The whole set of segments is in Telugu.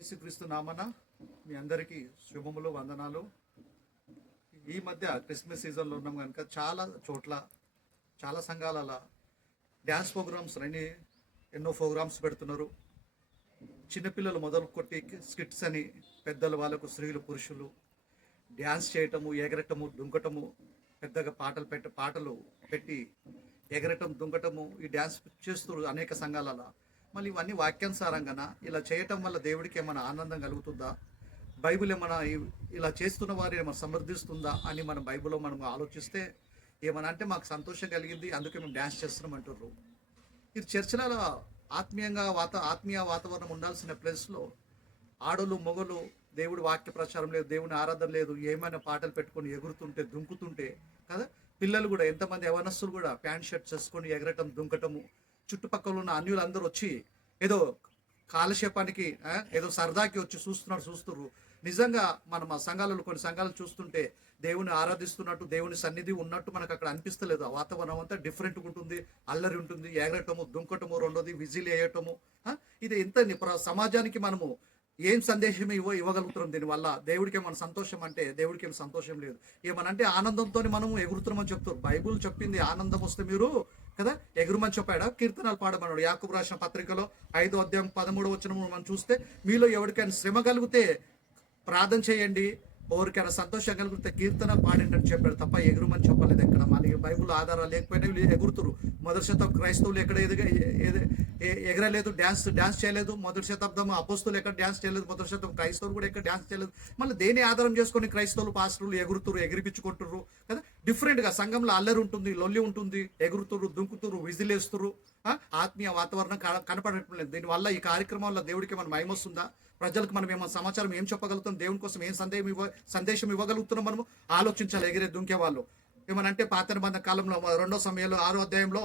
యేసుక్రీస్తు నామన మీ అందరికీ శుభములు, వందనాలు. ఈ మధ్య క్రిస్మస్ సీజన్లో ఉన్నాం కనుక చాలా చోట్ల చాలా సంఘాల డ్యాన్స్ ప్రోగ్రామ్స్ అని ఎన్నో ప్రోగ్రామ్స్ పెడుతున్నారు. చిన్నపిల్లలు మొదలు కొట్టి స్కిట్స్ అని, పెద్దలు వాళ్ళకు, స్త్రీలు పురుషులు డ్యాన్స్ చేయటము, ఎగరటము, దుంకటము, పెద్దగా పాటలు పెట్టి ఎగరటం, దుంకటము, ఈ డ్యాన్స్ చేస్తున్నారు అనేక సంఘాలలో. మళ్ళీ ఇవన్నీ వాక్యానుసారంగా ఇలా చేయటం వల్ల దేవుడికి ఏమైనా ఆనందం కలుగుతుందా, బైబిల్ ఏమైనా ఇలా చేస్తున్న వారిని ఏమైనా సమర్థిస్తుందా అని మనం బైబిల్లో మనం ఆలోచిస్తే ఏమన్నా అంటే మాకు సంతోషం కలిగింది, అందుకే మేము డ్యాన్స్ చేస్తున్నాం అంటుర్రు. ఇది చర్చలలో ఆత్మీయ వాతావరణం ఉండాల్సిన ప్లేస్లో ఆడోళ్ళు, మొగలు దేవుడి వాక్య ప్రచారం లేదు, దేవుని ఆరాధన లేదు, ఏమైనా పాటలు పెట్టుకొని ఎగురుతుంటే, దుంకుతుంటే కదా. పిల్లలు కూడా ఎంతమంది యవనస్తులు కూడా ప్యాంట్ షర్ట్ చేసుకొని ఎగరటం, దుంకటము, చుట్టుపక్కల ఉన్న అన్యులందరూ వచ్చి ఏదో కాలక్షేపానికి ఏదో సరదాకి వచ్చి చూస్తున్నారు. నిజంగా మనం ఆ సంఘాలలో కొన్ని సంఘాలు చూస్తుంటే దేవుని ఆరాధిస్తున్నట్టు, దేవుని సన్నిధి ఉన్నట్టు మనకు అక్కడ అనిపిస్తలేదు. ఆ వాతావరణం అంతా డిఫరెంట్గా ఉంటుంది, అల్లరి ఉంటుంది, ఎగరటము, దుంకటము, రెండోది విజిల్ వేయటము. ఇది ఎంత సమాజానికి మనము ఏం సందేశం ఇవ్వగలుగుతున్నాం దీనివల్ల? దేవుడికి ఏమైనా సంతోషం అంటే దేవుడికి ఏమి సంతోషం లేదు. ఏమనంటే ఆనందంతో మనము ఎగురుతున్నామని చెప్తారు. బైబుల్ చెప్పింది ఆనందం వస్తే మీరు కదా ఎగురుమని చెప్పాడా, కీర్తనాలు పాడమన్నాడు. యాకోబు రాసిన పత్రికలో 5వ అధ్యాయం 13వ వచనం మనం చూస్తే, మీలో ఎవరికైనా శ్రమ కలిగితే ప్రార్థన చేయండి, ఎవరికైనా సంతోషం కలిగితే కీర్తన పాడండి అని చెప్పాడు తప్ప ఎగురుమని చెప్పలేదు ఎక్కడ. మనకి బైబుల్ ఆధారాలు లేకపోయినా వీళ్ళు ఎగురుతురు. మొదటి శతాబ్దం క్రైస్తవులు ఎక్కడ ఎగరలేదు, డ్యాన్స్ చేయలేదు. మొదటి శతాబ్దం అపోస్తులు ఎక్కడ డ్యాన్స్ చేయలేదు, మొదటి శతాబ్దం క్రైస్తవులు కూడా ఎక్కడ డ్యాన్స్ చేయలేదు. మళ్ళీ దేని ఆధారం చేసుకొని క్రైస్తవులు, పాస్టర్లు ఎగురుతురు, ఎగిరిపించుకుంటుర్రు కదా. డిఫరెంట్గా సంఘంలో అల్లరి ఉంటుంది, లొల్లి ఉంటుంది, ఎగురుతురు, దుంకుతురు, విజిలేస్తురు. ఆత్మీయ వాతావరణం కనపడట్లేదు. దీనివల్ల ఈ కార్యక్రమంలో దేవుడికి మనం మహిమొస్తుందా? ప్రజలకు మనం ఏమైనా సమాచారం ఏం చెప్పగలుగుతాం? దేవుని కోసం ఏం సందేశం ఇవ్వగలుగుతున్నాం? మనము ఆలోచించాలి. ఎగిరే దుంకే వాళ్ళు ఏమనంటే పాత నిబంధన కాలంలో 2వ సమయంలో 6వ అధ్యాయంలో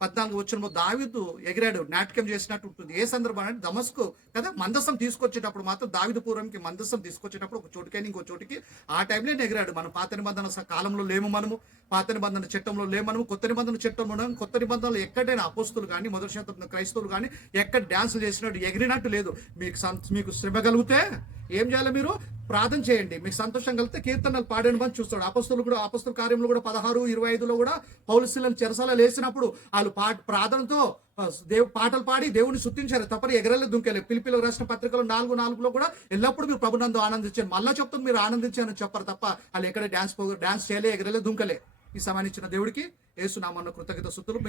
14వ వచనంలో దావీదు ఎగిరాడు, నాటకం చేసినట్టు ఉంటుంది. ఏ సందర్భం అంటే దమస్కు కదా, మందసం తీసుకొచ్చేటప్పుడు మాత్రం దావీదు పూర్వంకి మందసం తీసుకొచ్చేటప్పుడు ఒక చోటుకైనా ఇంకో చోటికి ఆ టైంలో ఎగిరాడు. మనం పాత నిబంధన కాలంలో లేము, మనము పాత నిబంధన చట్టంలో లేము, మనము కొత్త నిబంధన చట్టంలో ఉన్నాము. కొత్త నిబంధనలు ఎక్కడైనా అపోస్తులు కానీ, మొదటి శతాబ్దం క్రైస్తవులు కానీ ఎక్కడ డ్యాన్సులు చేసినట్టు ఎగిరినట్టు లేదు. మీకు శ్రమ కలిగితే ఏం చేయాలి? మీరు ప్రార్థన చేయండి. మీకు సంతోషం కలిగితే కీర్తనలు పాడని అని చూస్తాడు. అపోస్తుల కార్యంలో కూడా 16:25 కూడా పౌలుశీలను చెరసాల లేసినప్పుడు వాళ్ళు ప్రార్థనతో పాటలు పాడి దేవుని స్తుతించారు తప్ప ఎగరలేదు, దుంకెలేదు. పిలిపిలకు రాసిన పత్రికలో 4:4 కూడా ఎల్లప్పుడూ మీరు ప్రభునందు ఆనందించారు. మళ్ళా చెప్తాను మీరు ఆనందించారని చెప్పారు తప్ప వాళ్ళు ఎక్కడ డ్యాన్స్ చేయలే, ఎగరలే, దుంకలే. ఈ సమయాన్ని ఇచ్చిన దేవుడికి యేసు నామమున కృతజ్ఞత స్తుతులు.